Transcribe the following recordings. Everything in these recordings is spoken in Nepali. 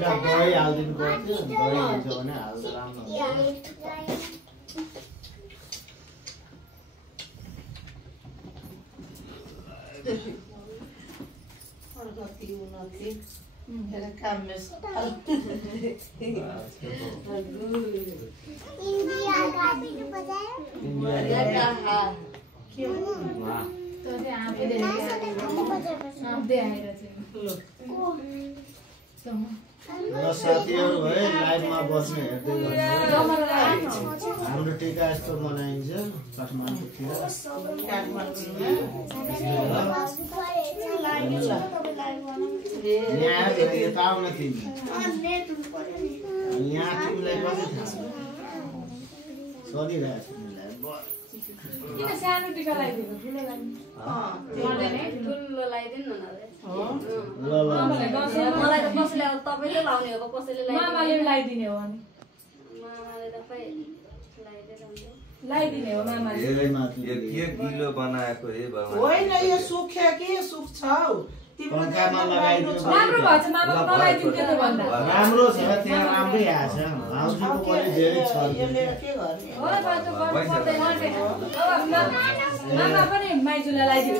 हल्का दही हाल्दिनु पर्थ्यो दही हुन्छ भने हाल्दा राम्रो हुन्छ गति उन्नति मेरा काम में इंडिया गाड़ी को बजाया इंडिया का क्यों वाह तो ते आप दे आप दे आएर चाहिँ ल साथीहरु है लाइभमा बस्ने हेर्दै गर्नु हाम्रो टीका यस्तो मनाइन्छ काठमाडौँतिर यहाँ यता आउन तिमी यहाँ तिमीलाई कति थाहा सधिरहेछ तिमीलाई किन सानो टीका लगाइदिनु ठुलो लाग्नु मलाई नै ठुलो लगाइदिनु न ल ल मलाई त कसैले तपाईले लाउने हो कसैले मामाले लगाइदिने हो अनि मामाले त खै लगाइदिनु लगाइदिने हो मामाले धेरै माथि यो के गिलो बनाएको हे भगवान होइन यो सुख्या कि सुक्छ पंखामा लगाइदिनु राम्रो भन्छ मामा लगाइदिनु त्यो भन्दा राम्रो छ त्यहाँ राम्रै आछ हाउसको पनि धेरै छ यसले के गर्ने हो बाटो गर्नु पर्दैन मामा पनि माइजुलाई लगाइदिनु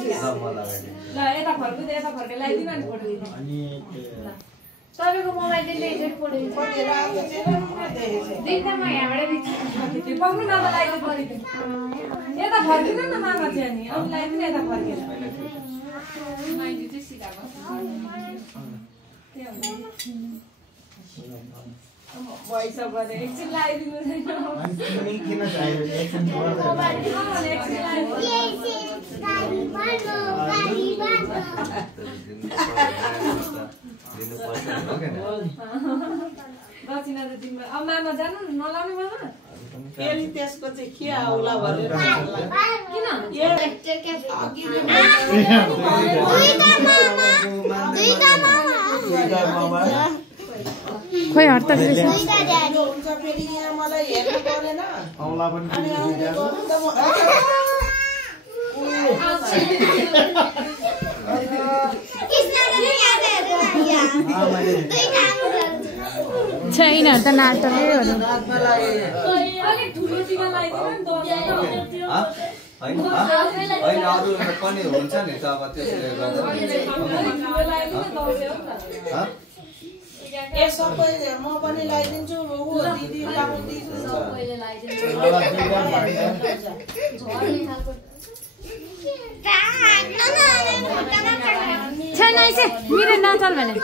ल यता फर्कु यता फर्के लगाइदिनु अनि फोटो दिनु अनि तपाईको मोबाइल ले एकचोटी फोटो दिनु दिनमा यहाँबाट दिन्छु पक्नु मामा लगाइदिनु पर्यो यता फर्किनु न मामा चाहिँ नि अनि लगाइदिनु यता फर्केर माइजु चाहिँ सिधा बस्छ पैसा भने एकछिन लगाइदिनु छैन अनि तिमी किन चाहियो एकछिन दक्षिणा त दिनमा अब मामा जानु नलाउने मामा फेरि त्यसको चाहिँ के आउला भनेर किन खोइ हट्ता हुन्छ फेरि यहाँ मलाई हेर्नु परेन औला पनि छैन त नाटकै हो अलिक ठुलो टीका लगाइदिनु नि हैन अरु पनि हुन्छ नि त अब त्यसले गर्दा ए सबै म पनि लगाइदिन्छु ऊ दिदी लगाउँदिन्छु सबैले लगाइदिन्छ छैन ऐसे मेरो नचल भने